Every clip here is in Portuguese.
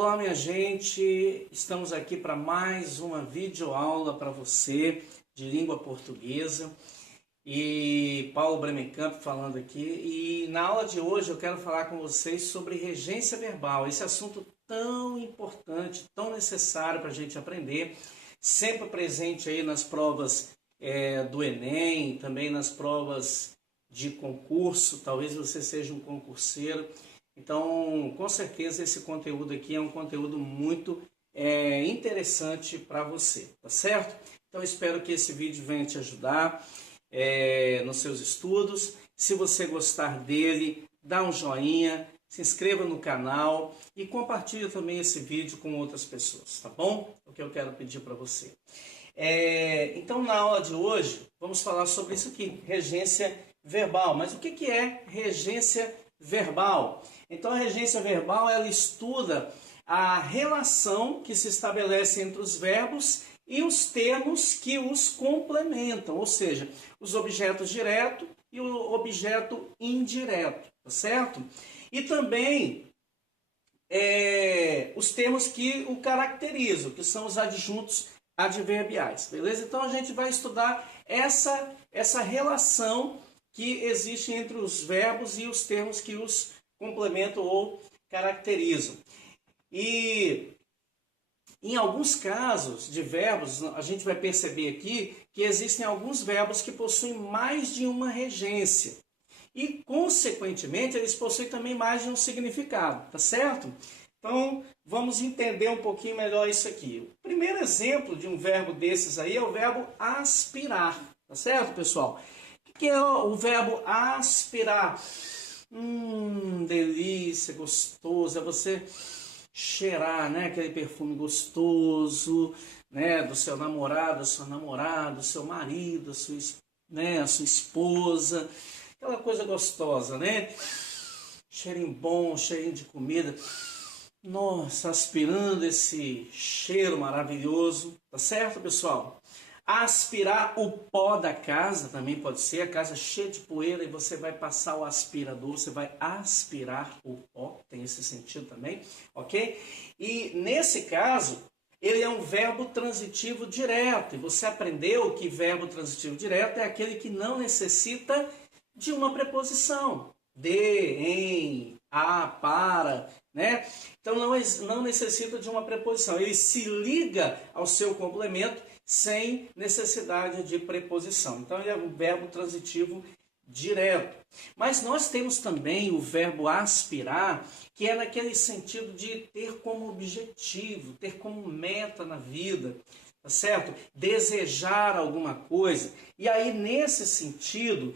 Olá, minha gente, estamos aqui para mais uma videoaula para você de língua portuguesa e Paulo Bremenkamp falando aqui. E na aula de hoje eu quero falar com vocês sobre regência verbal, esse assunto tão importante, tão necessário para a gente aprender, sempre presente aí nas provas do Enem, também nas provas de concurso, talvez você seja um concurseiro. Então, com certeza, esse conteúdo aqui é um conteúdo muito interessante para você, tá certo? Então, espero que esse vídeo venha te ajudar nos seus estudos. Se você gostar dele, dá um joinha, se inscreva no canal e compartilhe também esse vídeo com outras pessoas, tá bom? É o que eu quero pedir para você. Então, na aula de hoje, vamos falar sobre isso aqui, regência verbal. Mas o que é regência verbal? Então, a regência verbal, ela estuda a relação que se estabelece entre os verbos e os termos que os complementam, ou seja, os objetos direto e o objeto indireto, tá certo? E também os termos que o caracterizam, que são os adjuntos adverbiais, beleza? Então, a gente vai estudar essa relação que existe entre os verbos e os termos que os complementam ou caracterizam. E em alguns casos de verbos, a gente vai perceber aqui que existem alguns verbos que possuem mais de uma regência. E, consequentemente, eles possuem também mais de um significado, tá certo? Então, vamos entender um pouquinho melhor isso aqui. O primeiro exemplo de um verbo desses aí é o verbo aspirar, tá certo, pessoal? O que é o verbo aspirar? Delícia, gostoso, é você cheirar, né, aquele perfume gostoso, né, do seu namorado, da sua namorada, do seu marido, a sua esposa, aquela coisa gostosa, né? Cheirinho bom, cheirinho de comida. Nossa, aspirando esse cheiro maravilhoso, tá certo, pessoal? Aspirar o pó da casa também pode ser, a casa cheia de poeira e você vai passar o aspirador, você vai aspirar o pó, tem esse sentido também, ok? E nesse caso, ele é um verbo transitivo direto, e você aprendeu que verbo transitivo direto é aquele que não necessita de uma preposição, de, em, a, para, né? Então não necessita de uma preposição, ele se liga ao seu complemento sem necessidade de preposição. Então, ele é um verbo transitivo direto. Mas nós temos também o verbo aspirar, que é naquele sentido de ter como objetivo, ter como meta na vida, tá certo? Desejar alguma coisa. E aí, nesse sentido,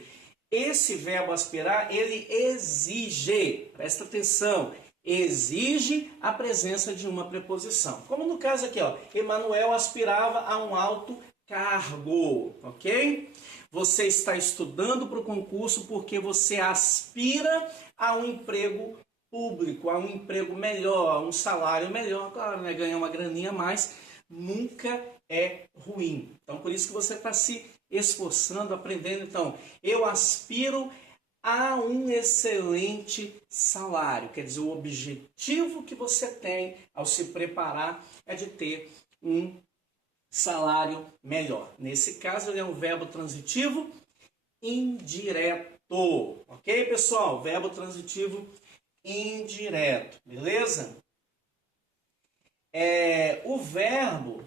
esse verbo aspirar, ele exige, presta atenção, exige a presença de uma preposição. Como no caso aqui, ó, Emanuel aspirava a um alto cargo, ok? Você está estudando para o concurso porque você aspira a um emprego público, a um emprego melhor, a um salário melhor. Claro, né, ganhar uma graninha a mais nunca é ruim. Então, por isso que você está se esforçando, aprendendo. Então, eu aspiro a um excelente salário. Quer dizer, o objetivo que você tem ao se preparar é de ter um salário melhor. Nesse caso, ele é um verbo transitivo indireto. Ok, pessoal? Verbo transitivo indireto. Beleza? O verbo,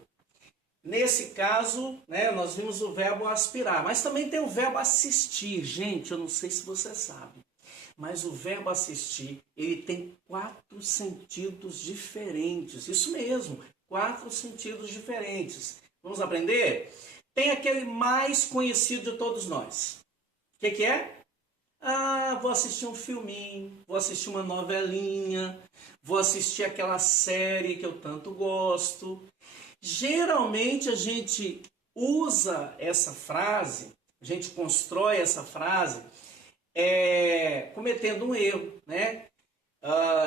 nesse caso, né, nós vimos o verbo aspirar, mas também tem o verbo assistir. Gente, eu não sei se você sabe, mas o verbo assistir, ele tem 4 sentidos diferentes. Isso mesmo, 4 sentidos diferentes. Vamos aprender? Tem aquele mais conhecido de todos nós. O que é? Vou assistir um filminho, vou assistir uma novelinha, vou assistir aquela série que eu tanto gosto. Geralmente a gente usa essa frase, a gente constrói essa frase cometendo um erro, né?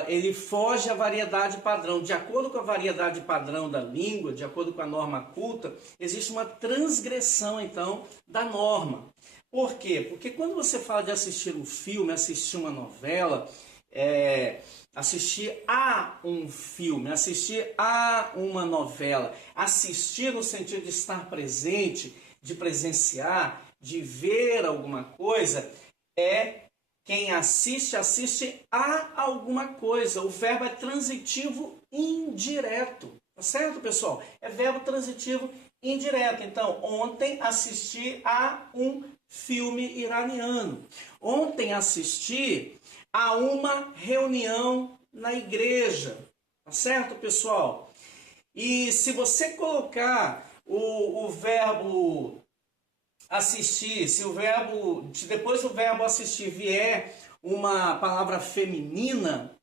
Ele foge à variedade padrão. De acordo com a variedade padrão da língua, de acordo com a norma culta, existe uma transgressão, então, da norma. Por quê? Porque quando você fala de assistir um filme, assistir uma novela, assistir a um filme, assistir a uma novela. Assistir no sentido de estar presente, de presenciar, de ver alguma coisa, é quem assiste, assiste a alguma coisa. O verbo é transitivo indireto. Tá certo, pessoal? É verbo transitivo indireto. Então, ontem assisti a um filme iraniano. Ontem assisti a uma reunião na igreja. Tá certo, pessoal? E se você colocar o verbo assistir, se depois do verbo assistir vier uma palavra feminina,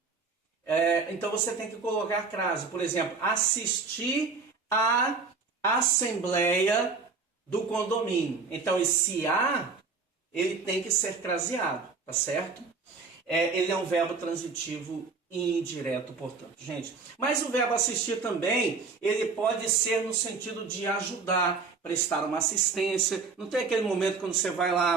então você tem que colocar crase. Por exemplo, assistir à assembleia do condomínio. Então esse a, ele tem que ser craseado, tá certo? Ele é um verbo transitivo indireto, portanto, gente. Mas o verbo assistir também, ele pode ser no sentido de ajudar, prestar uma assistência. Não tem aquele momento quando você vai lá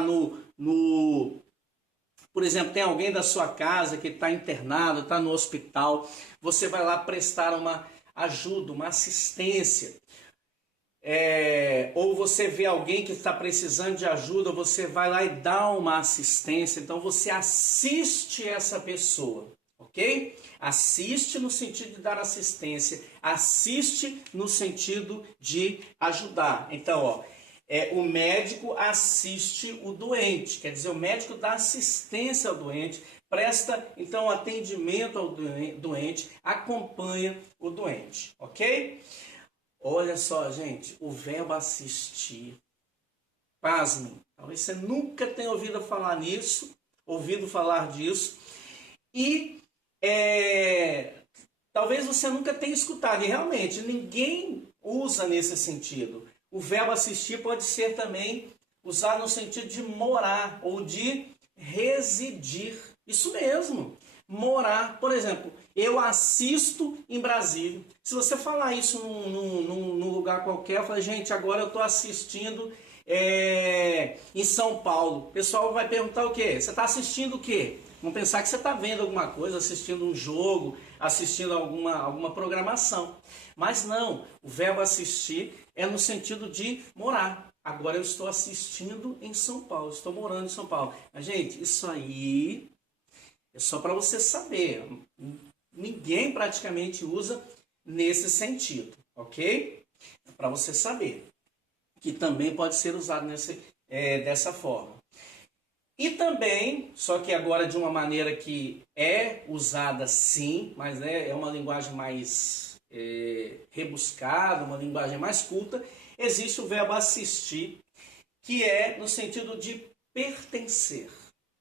por exemplo, tem alguém da sua casa que está internado, está no hospital, você vai lá prestar uma ajuda, uma assistência. Ou você vê alguém que está precisando de ajuda, você vai lá e dá uma assistência. Então você assiste essa pessoa, ok? Assiste no sentido de dar assistência, assiste no sentido de ajudar. Então, o médico assiste o doente, quer dizer, o médico dá assistência ao doente, presta então atendimento ao doente, acompanha o doente, ok? Olha só, gente, o verbo assistir. Pasmem, talvez você nunca tenha ouvido falar disso, e talvez você nunca tenha escutado, e realmente ninguém usa nesse sentido. O verbo assistir pode ser também usado no sentido de morar ou de residir. Isso mesmo, morar. Por exemplo, eu assisto em Brasília. Se você falar isso num lugar qualquer, eu falo, gente, agora eu estou assistindo em São Paulo. O pessoal vai perguntar o quê? Você está assistindo o quê? Vão pensar que você está vendo alguma coisa, assistindo um jogo, assistindo alguma programação. Mas não, o verbo assistir é no sentido de morar. Agora eu estou assistindo em São Paulo, estou morando em São Paulo. Mas, gente, isso aí é só para você saber. Ninguém praticamente usa nesse sentido, ok? Para você saber que também pode ser usado dessa forma. E também, só que agora de uma maneira que é usada sim, mas é uma linguagem mais rebuscada, uma linguagem mais culta, existe o verbo assistir, que é no sentido de pertencer,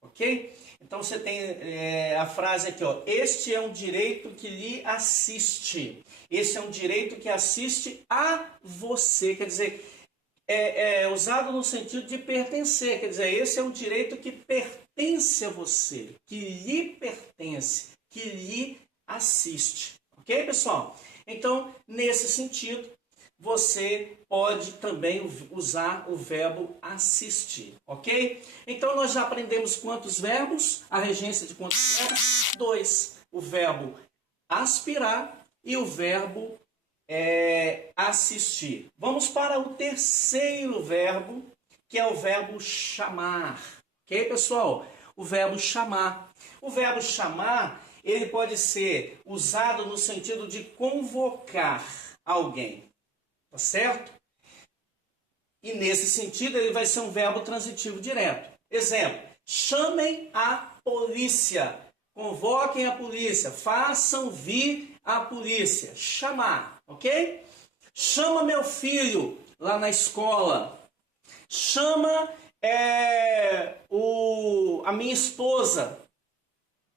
ok? Então você tem a frase aqui, este é um direito que lhe assiste, este é um direito que assiste a você, quer dizer, é usado no sentido de pertencer, quer dizer, esse é um direito que pertence a você, que lhe pertence, que lhe assiste, ok, pessoal? Então, nesse sentido, você pode também usar o verbo assistir, ok? Então, nós já aprendemos quantos verbos? A regência de quantos verbos? 2. O verbo aspirar e o verbo assistir. Vamos para o terceiro verbo, que é o verbo chamar. Ok, pessoal? O verbo chamar. O verbo chamar, ele pode ser usado no sentido de convocar alguém. Tá certo? E nesse sentido, ele vai ser um verbo transitivo direto. Exemplo, chamem a polícia. Convoquem a polícia. Façam vir a polícia. Chamar, ok? Chama meu filho lá na escola. Chama a minha esposa.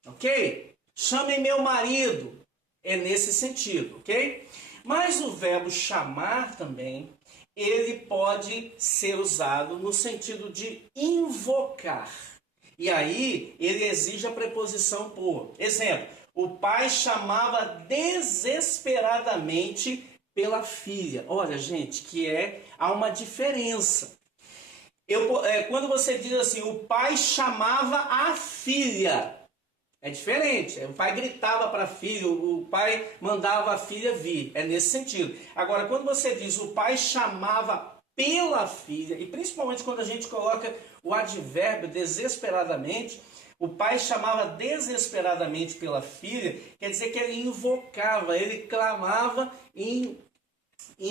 Ok? Chamem meu marido. É nesse sentido, ok? Mas o verbo chamar também, ele pode ser usado no sentido de invocar. E aí, ele exige a preposição por. Exemplo, o pai chamava desesperadamente pela filha. Olha, gente, há uma diferença. Quando você diz assim, o pai chamava a filha, É diferente. O pai gritava para a filha, o pai mandava a filha vir. É nesse sentido. Agora, quando você diz o pai chamava pela filha, e principalmente quando a gente coloca o advérbio desesperadamente, o pai chamava desesperadamente pela filha, quer dizer que ele invocava, ele clamava em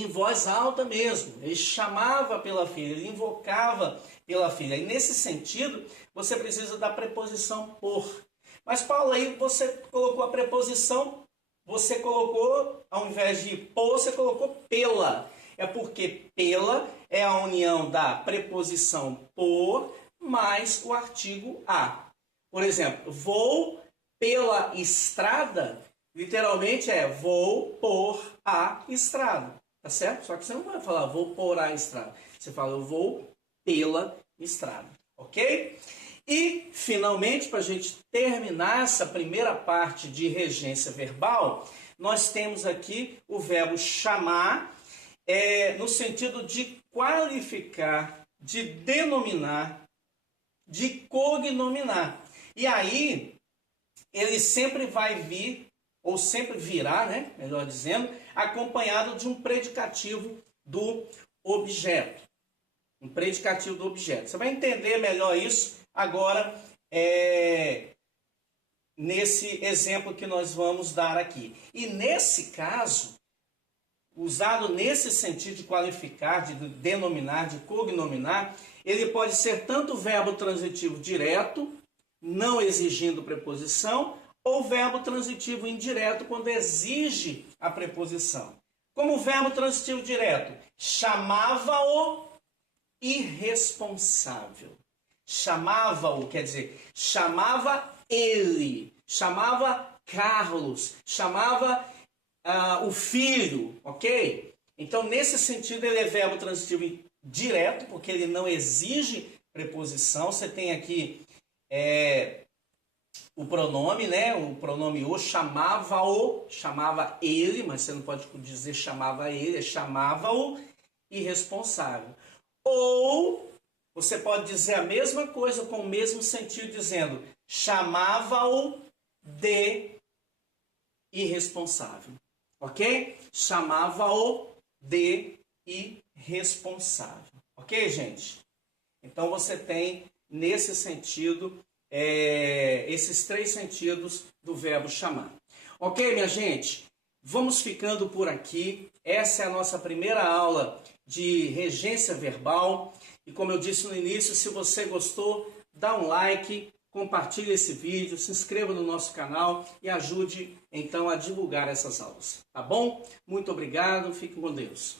voz alta mesmo. Ele chamava pela filha, ele invocava pela filha. E nesse sentido, você precisa da preposição por. Mas, Paulo, aí você colocou a preposição, você colocou, ao invés de por, você colocou pela. É porque pela é a união da preposição por mais o artigo a. Por exemplo, vou pela estrada, literalmente é vou por a estrada. Tá certo? Só que você não vai falar vou por a estrada. Você fala eu vou pela estrada. Ok? E, finalmente, para a gente terminar essa primeira parte de regência verbal, nós temos aqui o verbo chamar, no sentido de qualificar, de denominar, de cognominar. E aí, ele sempre vai vir, ou sempre virá, né, melhor dizendo, acompanhado de um predicativo do objeto. Um predicativo do objeto. Você vai entender melhor isso agora, nesse exemplo que nós vamos dar aqui. E nesse caso, usado nesse sentido de qualificar, de denominar, de cognominar, ele pode ser tanto verbo transitivo direto, não exigindo preposição, ou verbo transitivo indireto, quando exige a preposição. Como verbo transitivo direto, chamava-o irresponsável. Chamava-o, quer dizer, chamava ele, chamava Carlos, chamava o filho, ok? Então, nesse sentido, ele é verbo transitivo direto, porque ele não exige preposição. Você tem aqui o pronome, né? O pronome o, chamava-o, chamava ele, mas você não pode dizer chamava ele, é chamava-o irresponsável. Ou você pode dizer a mesma coisa com o mesmo sentido, dizendo chamava-o de irresponsável. Ok? Chamava-o de irresponsável. Ok, gente? Então você tem nesse sentido, esses três sentidos do verbo chamar. Ok, minha gente? Vamos ficando por aqui. Essa é a nossa primeira aula de regência verbal. E como eu disse no início, se você gostou, dá um like, compartilhe esse vídeo, se inscreva no nosso canal e ajude então a divulgar essas aulas. Tá bom? Muito obrigado, fique com Deus.